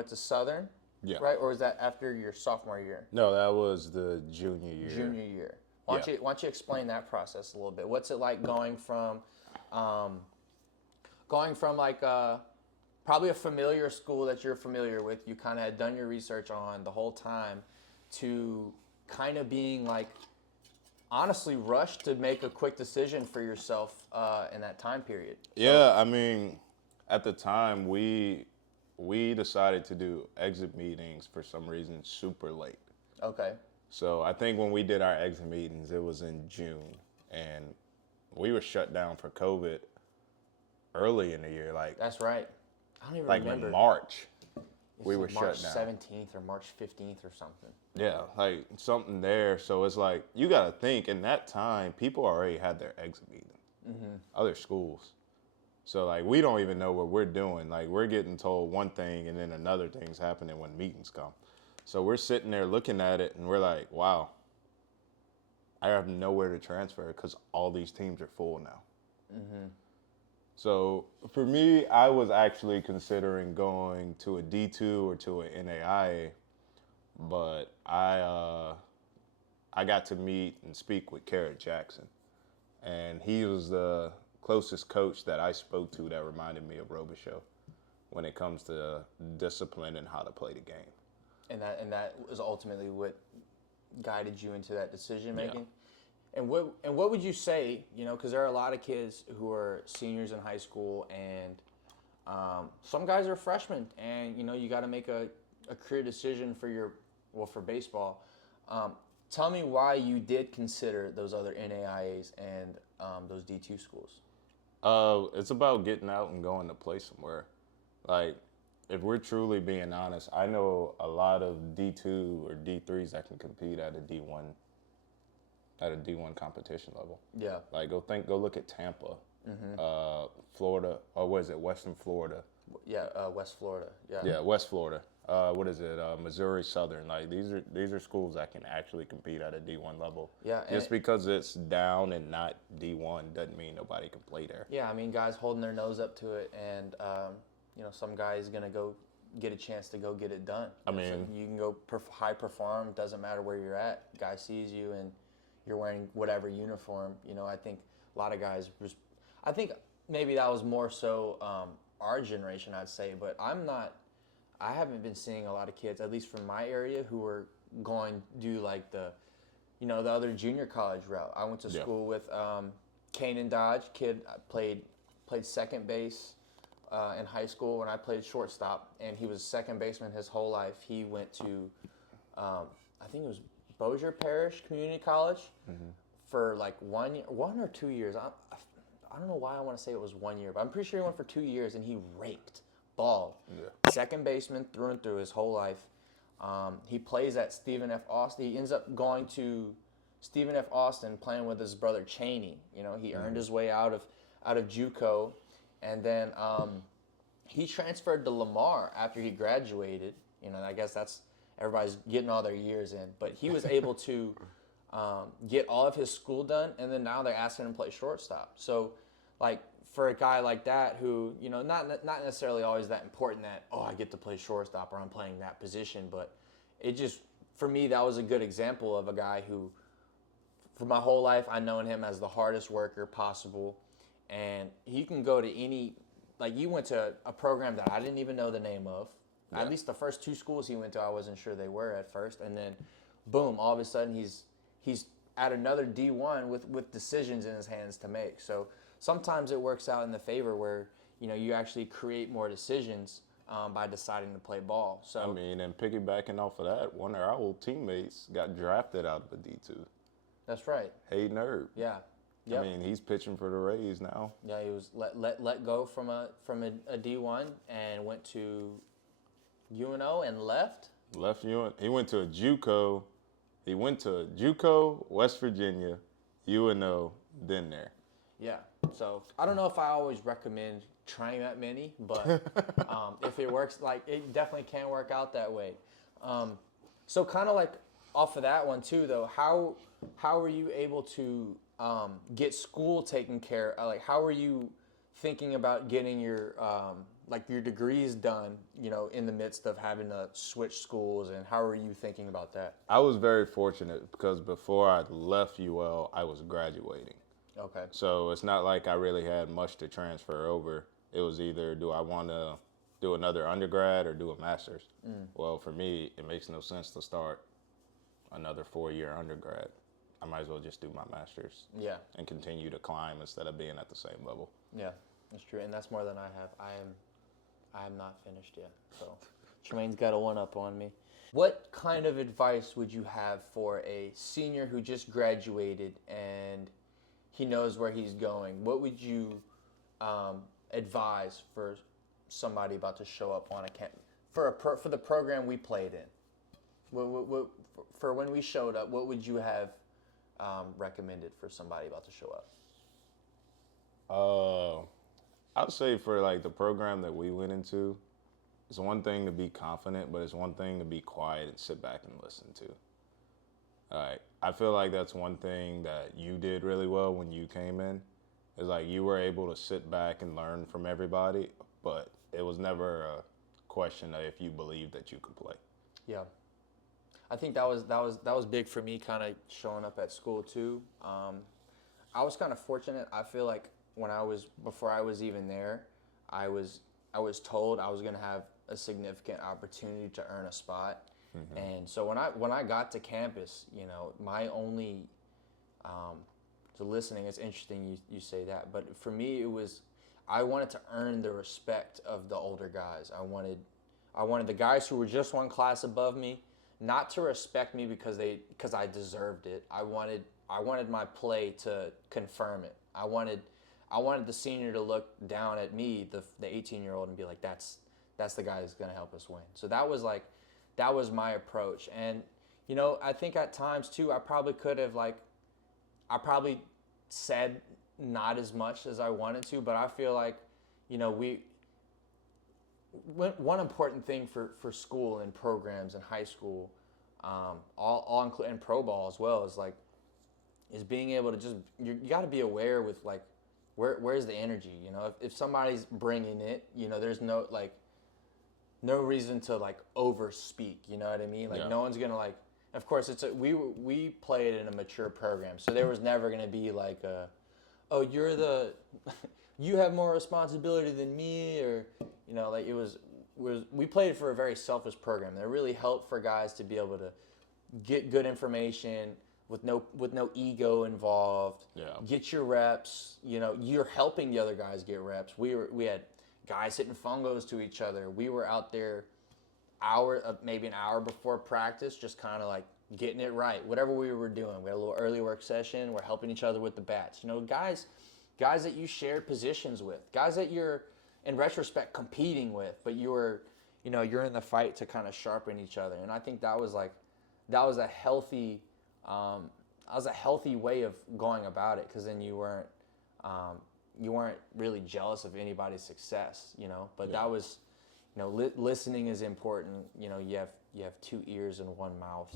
went to Southern, Yeah. right? Or was that after your sophomore year? No, that was the junior year. Junior year. Why don't you explain that process a little bit? What's it like going from like probably a familiar school that you're familiar with, you kind of had done your research on the whole time, to kind of being like honestly rushed to make a quick decision for yourself in that time period? Yeah, I mean, at the time we decided to do exit meetings for some reason super late. Okay. So I think when we did our exit meetings, it was in June, and we were shut down for COVID early in the year, like That's right. I don't even like remember. in March. We It's were like March shut down. 17th or March 15th or something. Yeah, like something there. So it's like you got to think in that time, people already had their exit meeting, other schools. So like we don't even know what we're doing. Like we're getting told one thing and then another thing's happening when meetings come. So we're sitting there looking at it and we're like, wow, I have nowhere to transfer because all these teams are full now. So for me, I was actually considering going to a D2 or to an NAIA, but I got to meet and speak with Carrot Jackson, and he was the closest coach that I spoke to that reminded me of Robichaux when it comes to discipline and how to play the game. And that was ultimately what guided you into that decision making. Yeah. And what would you say? You know, because there are a lot of kids who are seniors in high school, and some guys are freshmen, and you know you got to make a career decision for baseball. Tell me why you did consider those other NAIAs and those D2 schools. It's about getting out and going to play somewhere. Like, if we're truly being honest, I know a lot of D2 or D3s that can compete at a D1 competition level. Yeah. Like go look at Tampa, Florida, or what is it, Western Florida? Yeah, West Florida. Yeah. Yeah, West Florida. What is it? Missouri Southern. Like these are schools that can actually compete at a D1 level. Yeah. Just because it's down and not D1 doesn't mean nobody can play there. Yeah, I mean, guys holding their nose up to it, and you know, some guy's gonna go get a chance to go get it done. I So mean, you can go high perform. Doesn't matter where you're at. Guy sees you, and you're wearing whatever uniform. You know, I think a lot of guys. I think maybe that was more so our generation, I'd say, but I haven't been seeing a lot of kids, at least from my area, who are going to do like the other junior college route. I went to school with Kanan Dodge, kid. I played second base in high school when I played shortstop, and he was a second baseman his whole life. He went to, I think it was Bossier Parish Community College for like 1 or 2 years. I don't know why I want to say it was 1 year, but I'm pretty sure he went for 2 years, and he raked ball. Yeah. Second baseman through and through his whole life. He plays at Stephen F. Austin. He ends up going to Stephen F. Austin, playing with his brother Cheney. You know, he earned his way out of JUCO, and then he transferred to Lamar after he graduated. You know, I guess that's everybody's getting all their years in, but he was able to get all of his school done, and then now they're asking him to play shortstop. So, like, for a guy like that who, you know, not necessarily always that important that, oh, I get to play shortstop or I'm playing that position, but it just, for me, that was a good example of a guy who, for my whole life, I've known him as the hardest worker possible, and he can go to any, like, you went to a program that I didn't even know the name of. Yeah. At least the first two schools he went to, I wasn't sure they were at first, and then, boom, all of a sudden he's at another D1 with decisions in his hands to make. So sometimes it works out in the favor where, you know, you actually create more decisions by deciding to play ball. So I mean, and piggybacking off of that, one of our old teammates got drafted out of a D2. That's right. Hayden Herb. Yeah. Yep. I mean, he's pitching for the Rays now. Yeah, he was let go from a D1 and went to UNO and left. Left UNO. He went to a JUCO. He went to JUCO, West Virginia, UNO, then there. Yeah. So I don't know if I always recommend trying that many, but if it works, like, it definitely can work out that way. So kind of like off of that one too, though, how were you able to get school taken care of? Like, how were you thinking about getting your like your degrees done, you know, in the midst of having to switch schools, and how are you thinking about that? I was very fortunate because before I left UL, I was graduating. Okay. So it's not like I really had much to transfer over. It was either do I want to do another undergrad or do a master's? Well, for me, it makes no sense to start another 4-year undergrad. I might as well just do my master's. Yeah. And continue to climb instead of being at the same level. Yeah, that's true, and that's more than I have. I am not finished yet, so Tremaine's got a one-up on me. What kind of advice would you have for a senior who just graduated and he knows where he's going? What would you advise for somebody about to show up on a camp for the program we played in? For when we showed up, what would you have recommended for somebody about to show up? I would say for like the program that we went into, it's one thing to be confident, but it's one thing to be quiet and sit back and listen to. I feel like that's one thing that you did really well when you came in. Is like you were able to sit back and learn from everybody, but it was never a question of if you believed that you could play. Yeah, I think that was big for me, kind of showing up at school too. I was kind of fortunate. I feel like before I was even there, I was told I was gonna have a significant opportunity to earn a spot. Mm-hmm. And so when I got to campus, you know, my only so listening, it's interesting you say that, but for me it was I wanted to earn the respect of the older guys. I wanted the guys who were just one class above me not to respect me because I deserved it. I wanted my play to confirm it. I wanted the senior to look down at me, the 18-year-old, and be like, that's the guy who's gonna help us win. So that was my approach. And you know, I think at times too, I probably said not as much as I wanted to, but I feel like, you know, one important thing for school and programs in high school, and pro ball as well, is being able to just, you got to be aware with like, where's the energy, you know, if somebody's bringing it, you know, there's no reason to like over speak, you know what I mean? Like no one's gonna like, of course we played in a mature program, so there was never gonna be like you have more responsibility than me, or you know, like we played for a very selfish program that really helped for guys to be able to get good information with no ego involved. Yeah. Get your reps. You know, you're helping the other guys get reps. We had guys hitting fungos to each other. We were out there maybe an hour before practice, just kind of like getting it right. Whatever we were doing, we had a little early work session. We're helping each other with the bats. You know, guys that you shared positions with, guys that you're in retrospect competing with, but you're in the fight to kind of sharpen each other. And I think that was a healthy way of going about it, because then you weren't really jealous of anybody's success, you know. But that was, you know, listening is important. You know, you have 2 ears and 1 mouth.